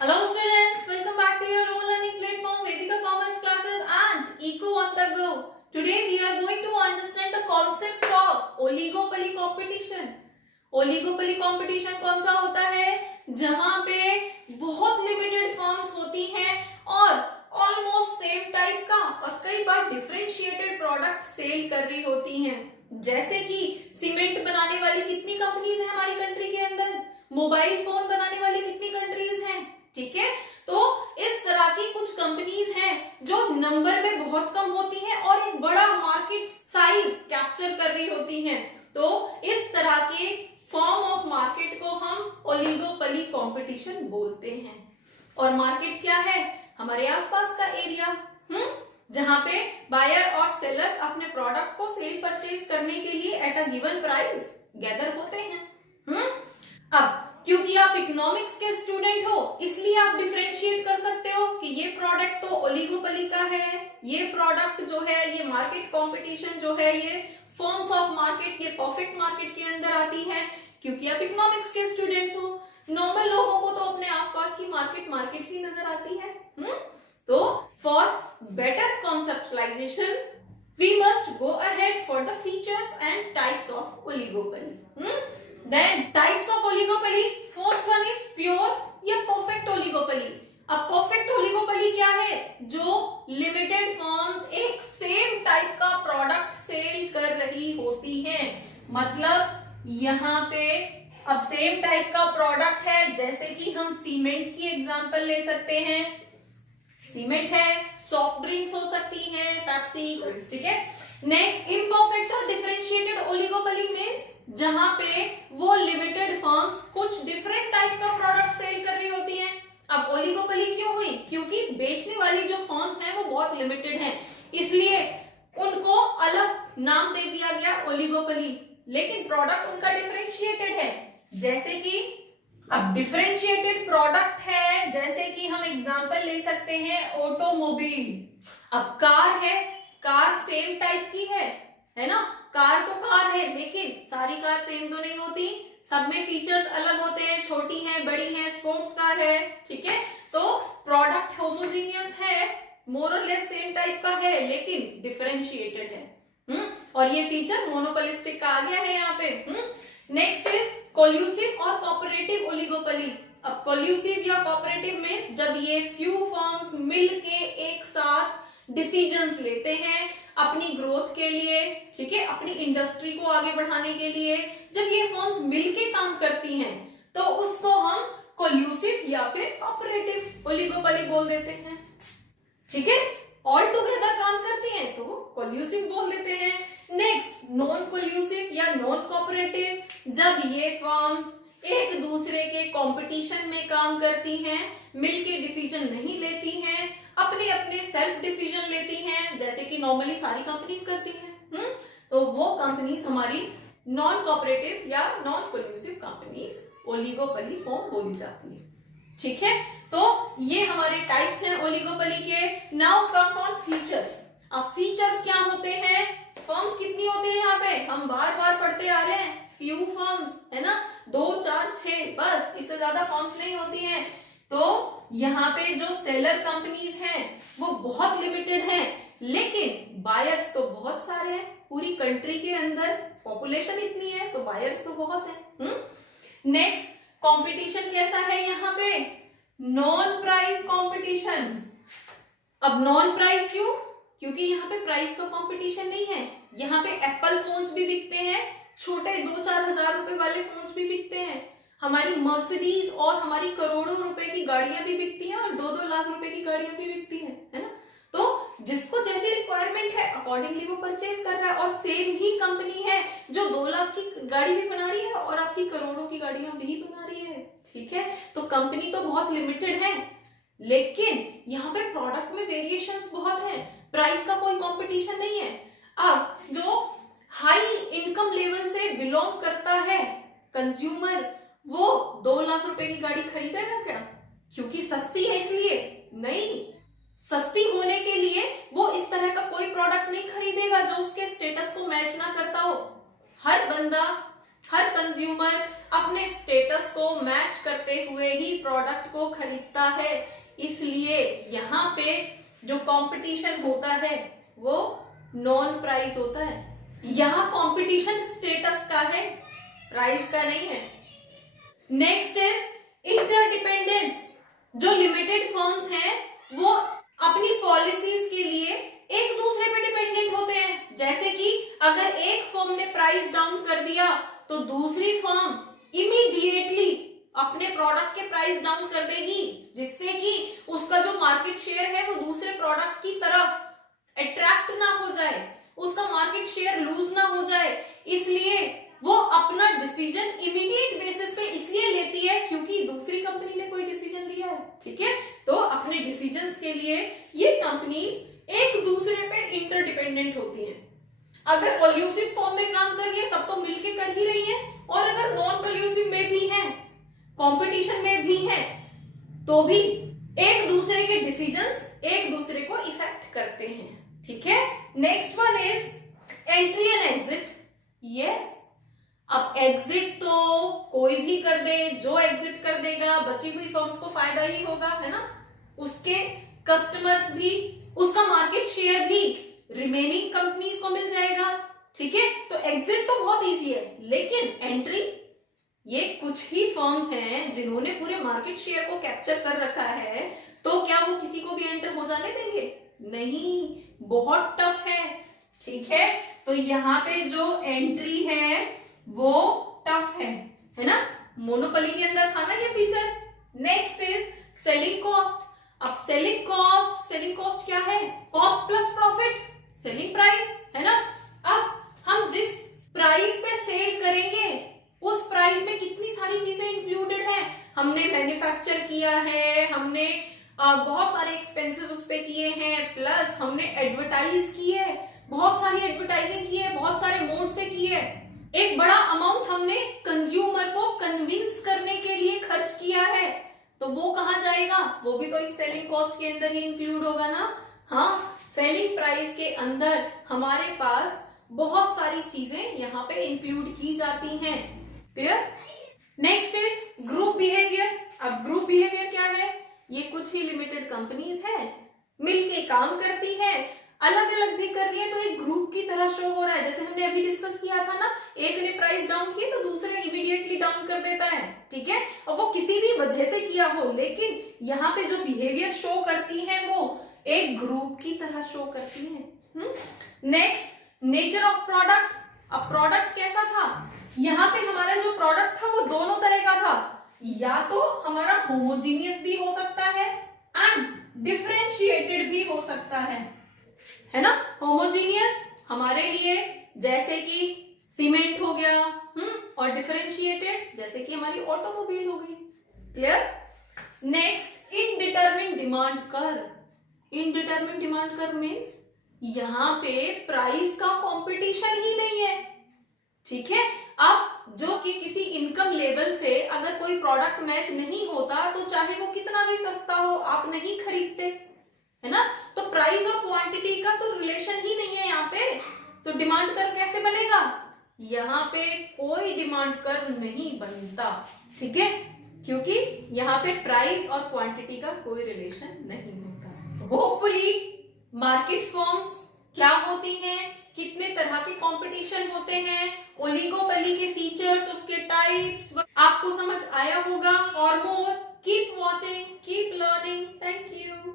Hello students, welcome back to your own learning platform Vedika Commerce Classes and Eco on the Go. Today we are going to understand the concept of oligopoly competition. Oligopoly competition कौन सा होता है? जहां पे बहुत limited firms होती हैं और ऑलमोस्ट सेम टाइप का और कई बार डिफरेंशिएटेड प्रोडक्ट सेल कर रही होती हैं। जैसे कि सीमेंट बनाने वाली कितनी कंपनीज हैं हमारी कंट्री के अंदर, मोबाइल फोन बनाने वाली कितनी कंट्रीज हैं, ठीक है। तो इस तरह की कुछ कंपनीज हैं जो नंबर में बहुत कम होती हैं और एक बड़ा मार्केट साइज कैप्चर कर रही होती हैं। तो इस तरह के फॉर्म ऑफ मार्केट को हम ओलिगोपोली कंपटीशन बोलते हैं। और मार्केट क्या है? हमारे आसपास का एरिया, जहां पे बायर और सेलर्स अपने प्रोडक्ट को सेल परचेज करने के लिए at a given price gather होते हैं। अब क्योंकि आप इकोनॉमिक्स के स्टूडेंट हो इसलिए आप डिफरेंशिएट कर सकते हो कि ये प्रोडक्ट तो ओलिगोपोली का है, ये प्रोडक्ट जो है, ये मार्केट कंपटीशन जो है, ये फॉर्म्स ऑफ मार्केट, ये परफेक्ट मार्केट के अंदर आती है क्योंकि आप इकोनॉमिक्स के स्टूडेंट्स हो। नॉर्मल लोगों को तो अपने आसपास की मार्केट ही नजर आती है। तो for better conceptualization we must go ahead for the features and types of oligopoly. Then types of oligopoly, first one is pure या perfect oligopoly. अब perfect oligopoly क्या है? जो limited firms एक same टाइप का प्रोडक्ट सेल कर रही होती हैं। मतलब यहाँ पे अब सेम टाइप का प्रोडक्ट है, जैसे कि हम सीमेंट की एग्जांपल ले सकते हैं। सीमेंट है, सॉफ्ट ड्रिंक्स हो सकती हैं, पेप्सी, ठीक है। नेक्स्ट इम्परफेक्ट और डिफरेंशिएटेड ओलिगोपोली मींस जहां पे वो लिमिटेड फर्म्स कुछ डिफरेंट टाइप का प्रोडक्ट सेल कर रही होती हैं। अब ओलिगोपोली क्यों हुई? क्योंकि बेचने वाली जो फर्म्स हैं वो बहुत लिमिटेड हैं, इसलिए उनको अलग नाम दे दिया गया ओलिगोपोली, लेकिन प्रोडक्ट उनका डिफरेंशिएटेड है। जैसे कि अब डिफरेंशिएटेड प्रोडक्ट है, जैसे कि हम एग्जांपल ले सकते हैं ऑटोमोबाइल। अब कार है, कार सेम टाइप की है ना। कार तो कार है, लेकिन सारी कार सेम तो नहीं होती, सब में फीचर्स अलग होते हैं, छोटी है, बड़ी है, स्पोर्ट्स कार है, ठीक है। तो प्रोडक्ट होमोजीनियस है, मोर और लेस सेम टाइप का है, लेकिन डिफरेंशिएटेड है। और ये फीचर मोनोपोलिस्टिक का आ गया है यहाँ पे। नेक्स्ट इज कोल्यूसिव और कोऑपरेटिव ओलिगोपोली। अब कोल्यूसिव या कोऑपरेटिव में जब ये फ्यू फर्म्स मिलके एक साथ डिसीजंस लेते हैं अपनी ग्रोथ के लिए, ठीक है, अपनी इंडस्ट्री को आगे बढ़ाने के लिए, जब ये फर्म्स मिलके काम करती हैं तो उसको हम कोल्यूसिव या फिर कोऑपरेटिव ओलिगोपोली बोल देते हैं, ठीक है। ऑल टुगेदर काम करती हैं तो कोल्यूसिव बोल देते हैं। नेक्स्ट नॉन कोल्यूसिव या नॉन कोऑपरेटिव, जब ये फर्म्स एक दूसरे के कंपटीशन में काम करती हैं, मिलके डिसीजन नहीं लेती हैं, अपने अपने सेल्फ डिसीजन लेती हैं, जैसे कि नॉर्मली सारी कंपनीज करती हैं, तो वो कंपनीज हमारी नॉन कोऑपरेटिव या non collusive companies oligopoly form बोली जाती है, ठीक है। तो ये हमारे टाइप्स हैं ओलिगोपोली के। Now come on features. अब फीचर्स क्या होते हैं? फर्म्स कितनी होती है यहाँ पे? हम बार बार पढ़ते आ रहे हैं, फ्यू फर्म्स है ना, 2, 4, 6, बस, इससे ज्यादा फर्म्स नहीं होती हैं। तो यहाँ पे जो सेलर कंपनीज हैं वो बहुत लिमिटेड हैं, लेकिन बायर्स तो बहुत सारे हैं। पूरी कंट्री के अंदर पॉपुलेशन इतनी है तो बायर्स तो बहुत है। नेक्स्ट कंपटीशन कैसा है यहाँ पे? Non price competition. अब नॉन प्राइस क्यों? क्योंकि यहाँ पे प्राइस का कंपटीशन नहीं है। यहाँ पे एप्पल फोन्स भी बिकते हैं, छोटे 2-4 हजार रुपए वाले फोन्स भी बिकते हैं, हमारी मर्सिडीज और हमारी करोड़ों रुपए की गाड़ियां भी बिकती हैं और 2-2 लाख रुपए की गाड़ियां भी बिकती हैं, है ना। तो जिसको जैसी रिक्वायरमेंट है अकॉर्डिंगली वो परचेज कर रहा है। और सेम ही कंपनी है जो 2 लाख की गाड़ी भी बना रही है और आपकी करोड़ों की गाड़ियां भी बना रही है, ठीक है। तो कंपनी तो बहुत लिमिटेड है, लेकिन यहाँ पे प्रोडक्ट में वेरिएशंस बहुत हैं, प्राइस का कोई कंपटीशन नहीं है। अब जो हाई इनकम लेवल से बिलोंग करता है कंज्यूमर, वो 2 लाख रुपए की गाड़ी खरीदेगा क्या? क्योंकि सस्ती है इसलिए नहीं, सस्ती होने के लिए वो इस तरह का कोई प्रोडक्ट नहीं खरीदेगा जो उसके स्टेटस को मैच ना करता हो। हर बंदा हर कंज्यूमर अपने स्टेटस को मैच करते हुए ही प्रोडक्ट को खरीदता है, इसलिए यहाँ पे जो कंपटीशन होता है वो नॉन प्राइस होता है। यहाँ कंपटीशन स्टेटस का है, प्राइस का नहीं है। Next is interdependence. जो लिमिटेड फर्म्स हैं वो अपनी पॉलिसीज के लिए एक दूसरे पे डिपेंडेंट होते हैं। जैसे कि अगर एक फर्म ने प्राइस डाउन कर दिया तो दूसरी फर्म इमीडिएटली अपने प्रोडक्ट के प्राइस डाउन कर देगी, जिससे कि उसका जो मार्केट शेयर है वो दूसरे प्रोडक्ट की तरफ अट्रैक्ट ना हो जाए, उसका मार्केट शेयर लूज ना हो जाए। इसलिए वो अपना डिसीजन इमीडिएट बेसिस पे इसलिए लेती है क्योंकि दूसरी कंपनी ने कोई डिसीजन लिया है। ठीक है, तो अपने डिसीजंस के लिए ये कंपनीज एक दूसरे पे इंटरडिपेंडेंट होती हैं। अगर कोल्यूसिव फॉर्म में काम कर रही है तब तो मिलके कर ही रही है, और अगर नॉन कोल्यूसिव में भी है, कंपटीशन में भी है, तो भी एक दूसरे के डिसीजंस एक दूसरे को इफेक्ट करते हैं। ठीक है, next one is entry and exit. Yes, अब एग्जिट तो कोई भी कर दे, जो एग्जिट कर देगा बची हुई फर्म्स को फायदा ही होगा, है ना। उसके कस्टमर्स भी, उसका मार्केट शेयर भी रिमेनिंग कंपनीज को मिल जाएगा। ठीक है, तो एग्जिट तो बहुत इजी है, लेकिन एंट्री, ये कुछ ही फर्म्स हैं जिन्होंने पूरे मार्केट शेयर को कैप्चर कर रखा है, तो क्या वो किसी को भी एंटर हो जाने देंगे? नहीं, बहुत टफ है। ठीक है, तो यहाँ पे जो एंट्री है वो टफ है ना। मोनोपोली के अंदर था ना ये feature. Next is selling cost. अब सेलिंग कॉस्ट क्या है? Cost plus profit, selling price, है ना। अब हम जिस प्राइस पे सेल करेंगे उस प्राइस में कितनी सारी चीजें इंक्लूडेड है। हमने मैन्युफैक्चर किया है, हमने बहुत सारे एक्सपेंसेस उस पे किए हैं, प्लस हमने एडवर्टाइज की है, बहुत सारी एडवर्टाइजिंग की है, बहुत सारे मोड से की है। एक बड़ा अमाउंट हमने कंज्यूमर को कन्विंस करने के लिए खर्च किया है, तो वो कहां जाएगा? वो भी तो इस सेलिंग कॉस्ट के अंदर ही इंक्लूड होगा ना। हाँ, सेलिंग प्राइस के अंदर हमारे पास बहुत सारी चीजें यहाँ पे इंक्लूड की जाती हैं। Clear? Next is group behaviour. अब ग्रुप बिहेवियर क्या है? ये कुछ ही लिमिटेड कंपनीज है, मिलके काम करती है, अलग अलग भी कर रही है, तो एक ग्रुप की तरह शो हो रहा है। जैसे हमने अभी डिस्कस किया था ना, एक ने प्राइस डाउन किया तो दूसरे इमीडिएटली डाउन कर देता है। ठीक है, और वो किसी भी वजह से किया हो, लेकिन यहाँ पे जो बिहेवियर शो करती है वो एक ग्रुप की तरह शो करती है। Next, nature of product. अब प्रोडक्ट कैसा था? यहाँ पे हमारा जो प्रोडक्ट था वो दोनों तरह का था, या तो हमारा होमोजीनियस भी हो सकता है एंड डिफरेंशिएटेड भी हो सकता है ना। होमोजीनियस हमारे लिए जैसे कि सीमेंट हो गया, और डिफरेंशिएटेड जैसे कि हमारी ऑटोमोबाइल हो गई। Clear? Next, indeterminate demand curve. Indeterminate demand curve means यहाँ पे प्राइस का कंपटीशन ही नहीं है। ठीक है, अब जो कि किसी इनकम लेवल से अगर कोई प्रोडक्ट मैच नहीं होता तो चाहे वो कितना भी सस्ता हो आप नहीं खरीदते, है ना। तो प्राइस और क्वांटिटी का तो रिलेशन ही नहीं है यहाँ पे, तो डिमांड कर्व कैसे बनेगा? यहाँ पे कोई डिमांड कर्व नहीं बनता। ठीक है, क्योंकि यहाँ पे प्राइस और क्वांटिटी का कोई रिलेशन नहीं होता। होपफुली मार्केट फर्म्स क्या होती हैं, कितने तरह के कंपटीशन होते हैं, ओलिगोपोली के फीचर्स, उसके टाइप्स आपको समझ आया होगा। और more, keep watching, keep learning. Thank you.